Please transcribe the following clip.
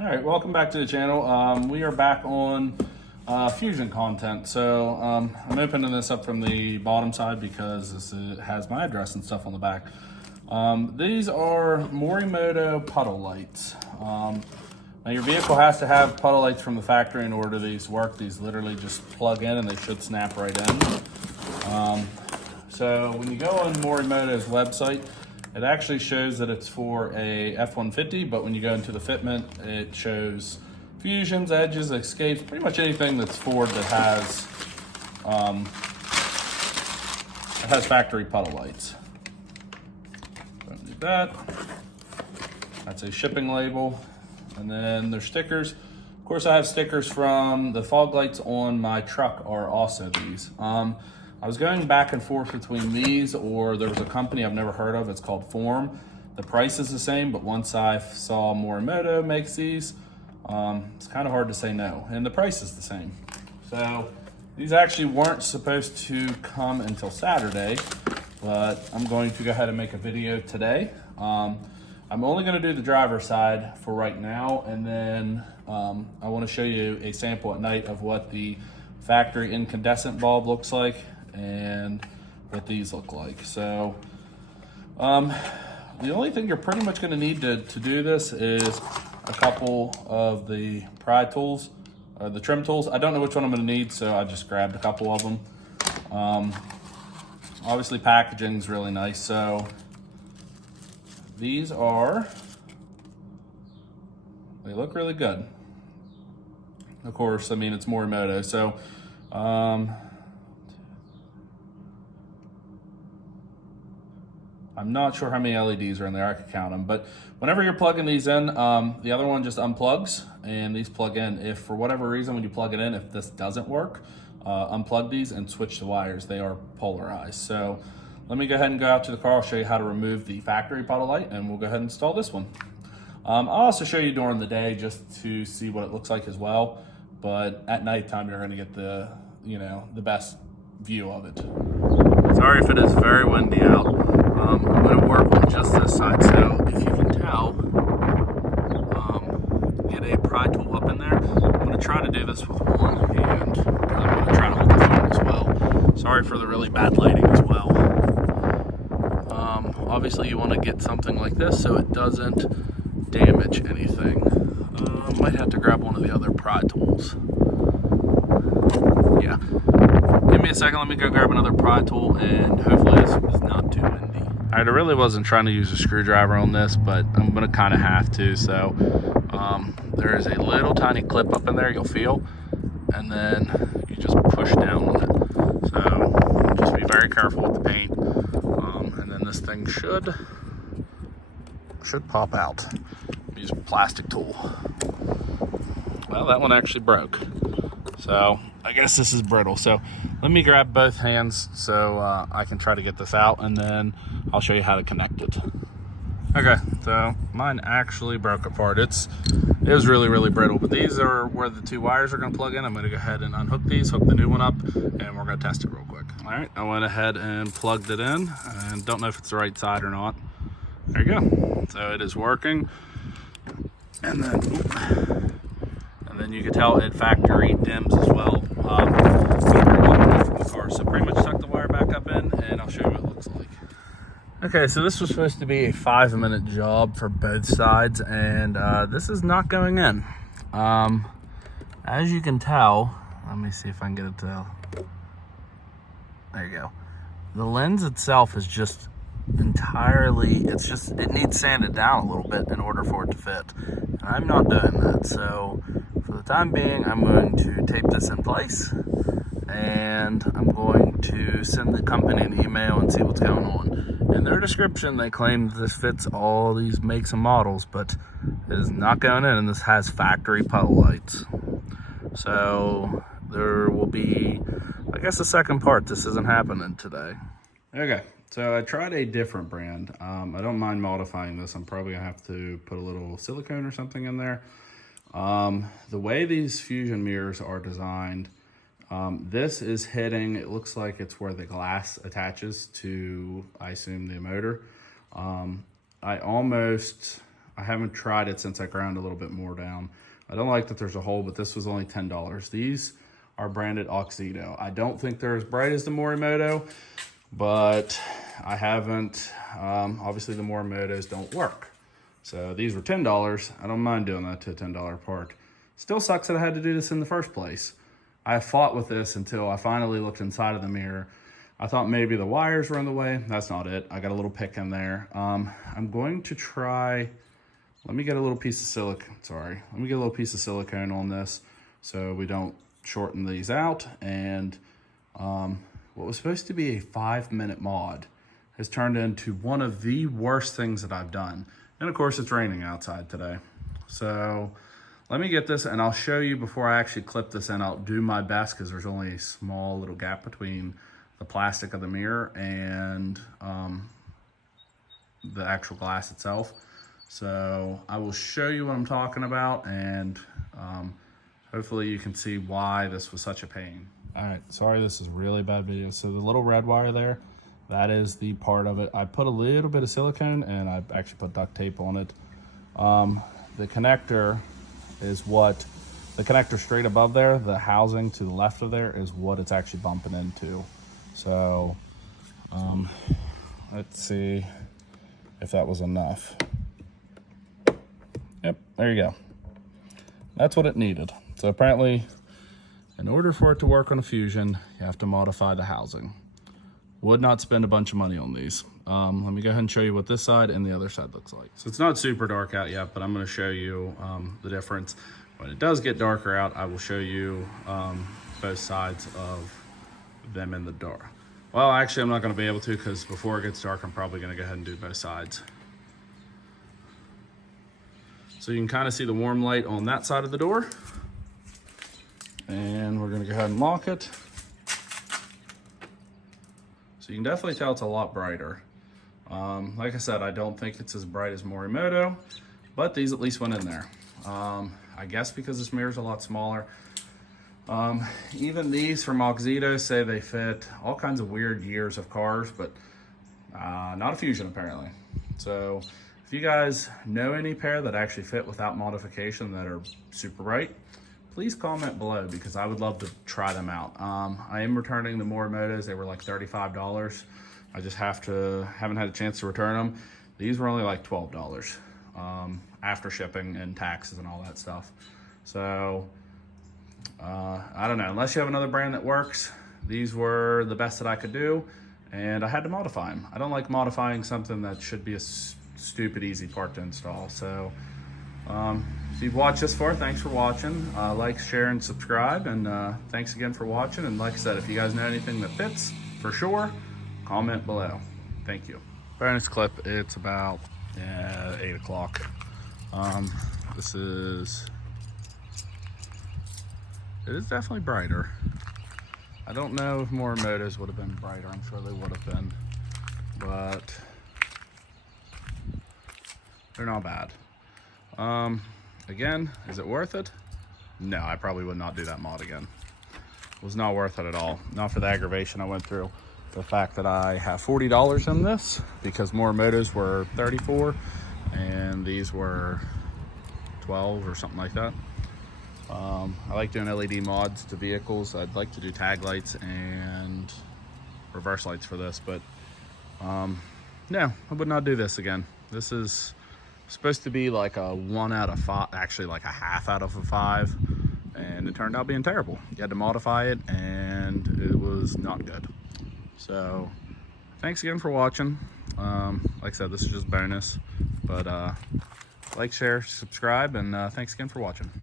All right, welcome back to the channel. We are back on Fusion content. So I'm opening this up from the bottom side because it has my address and stuff on the back. These are Morimoto puddle lights. Now your vehicle has to have puddle lights from the factory in order for these to work. These literally just plug in and they should snap right in. So when you go on Morimoto's website, it actually shows that it's for a F-150, but when you go into the fitment, it shows fusions, edges, escapes, pretty much anything that's Ford that has factory puddle lights. Don't need that. That's a shipping label. And then there's stickers. Of course, I have stickers from the fog lights on my truck are also these. I was going back and forth between these or there was a company I've never heard of. It's called Form. The price is the same, but once I saw Morimoto makes these, it's kind of hard to say no. And the price is the same. So these actually weren't supposed to come until Saturday, but I'm going to go ahead and make a video today. I'm only going to do the driver's side for right now, and then I want to show you a sample at night of what the factory incandescent bulb looks like and what these look like. So the only thing you're pretty much going to need to do this is a couple of the pry tools, the trim tools. I don't know which one I'm going to need, so I just grabbed a couple of them. Obviously packaging is really nice. So these they look really good. Of course, I mean, it's Morimoto. So I'm not sure how many LEDs are in there. I could count them, but whenever you're plugging these in, the other one just unplugs and these plug in. If for whatever reason, when you plug it in, if this doesn't work, unplug these and switch the wires. They are polarized. So let me go ahead and go out to the car. I'll show you how to remove the factory puddle light and we'll go ahead and install this one. I'll also show you during the day just to see what it looks like as well. But at nighttime, you're going to get the best view of it. Sorry if it is very windy out. I'm going to work on just this side, so if you can tell, get a pry tool up in there. I'm going to try to do this with one hand, because I'm going to try to hold the phone as well. Sorry for the really bad lighting as well. Obviously you want to get something like this so it doesn't damage anything. Might have to grab one of the other pry tools. Yeah. Give me a second, let me go grab another pry tool, and hopefully this is not too windy. All right, I really wasn't trying to use a screwdriver on this, but I'm gonna kind of have to. So there is a little tiny clip up in there you'll feel, and then you just push down on it. So just be very careful with the paint, and then this thing should pop out. Use a plastic tool. Well, that one actually broke. So I guess this is brittle. So let me grab both hands so I can try to get this out, and then I'll show you how to connect it. Okay, so mine actually broke apart. It was really, really brittle, but these are where the two wires are gonna plug in. I'm gonna go ahead and unhook these, hook the new one up, and we're gonna test it real quick. All right, I went ahead and plugged it in, and don't know if it's the right side or not. There you go. So it is working. And then you can tell it factory dims as well. From the car. So pretty much tuck the wire back up in, and I'll show you what it looks like. Okay, so this was supposed to be a 5-minute job for both sides, and this is not going in. As you can tell, let me see if I can get it to. There you go. The lens itself is just entirely, it needs sanded down a little bit in order for it to fit, and I'm not doing that. So for the time being, I'm going to tape this in place, and I'm going to send the company an email and see what's going on. In their description, they claim this fits all these makes and models, but it is not going in, and this has factory puddle lights. So there will be, I guess, a second part. This isn't happening today. Okay. So I tried a different brand. I don't mind modifying this. I'm probably gonna have to put a little silicone or something in there. The way these Fusion mirrors are designed, this is hitting, it looks like it's where the glass attaches to, I assume, the motor. I I haven't tried it since I ground a little bit more down. I don't like that there's a hole, but this was only $10. These are branded Oxydo. I don't think they're as bright as the Morimoto, but I haven't, obviously the Morimotos don't work. So these were $10. I don't mind doing that to a $10 part. Still sucks that I had to do this in the first place. I fought with this until I finally looked inside of the mirror. I thought maybe the wires were in the way. That's not it. I got a little pick in there. I'm going to try, let me get a little piece of silicone, Let me get a little piece of silicone on this so we don't shorten these out. And what was supposed to be a 5-minute mod has turned into one of the worst things that I've done. And of course it's raining outside today. So let me get this and I'll show you before I actually clip this in. I'll do my best because there's only a small little gap between the plastic of the mirror and the actual glass itself. So I will show you what I'm talking about, and hopefully you can see why this was such a pain. All right, sorry this is a really bad video. So the little red wire there, that is the part of it. I put a little bit of silicone and I actually put duct tape on it. The connector is what, the connector straight above there, the housing to the left of there is what it's actually bumping into. So let's see if that was enough. Yep, there you go. That's what it needed. So apparently, in order for it to work on a Fusion, you have to modify the housing. Would not spend a bunch of money on these. Let me go ahead and show you what this side and the other side looks like. So it's not super dark out yet, but I'm gonna show you the difference. When it does get darker out, I will show you both sides of them in the dark. Well, actually, I'm not gonna be able to because before it gets dark, I'm probably gonna go ahead and do both sides. So you can kind of see the warm light on that side of the door. And we're gonna go ahead and lock it. So you can definitely tell it's a lot brighter. Like I said, I don't think it's as bright as Morimoto, but these at least went in there. I guess because this mirror is a lot smaller. Even these from Oxydo say they fit all kinds of weird years of cars, but not a Fusion apparently. So if you guys know any pair that actually fit without modification that are super bright, please comment below because I would love to try them out. I am returning the Morimotos. They were like $35. I just haven't had a chance to return them. These were only like $12 after shipping and taxes and all that stuff. So I don't know, unless you have another brand that works, these were the best that I could do and I had to modify them. I don't like modifying something that should be a stupid easy part to install. So if you've watched this far, thanks for watching. Like, share, and subscribe, and thanks again for watching. And like I said, if you guys know anything that fits, for sure, comment below. Thank you. Bonus clip, it's about 8 o'clock. It is definitely brighter. I don't know if Morimotos would have been brighter. I'm sure they would have been, but they're not bad. Again, is it worth it? No, I probably would not do that mod again. It was not worth it at all. Not for the aggravation I went through. The fact that I have $40 in this because Morimotos were $34 and these were $12 or something like that. I like doing LED mods to vehicles. I'd like to do tag lights and reverse lights for this, but no, I would not do this again. This is supposed to be like a 1 out of 5, actually like a half out of a 5, and it turned out being terrible. You had to modify it and it was not good. So thanks again for watching. Like I said, this is just bonus, but like, share, subscribe, and thanks again for watching.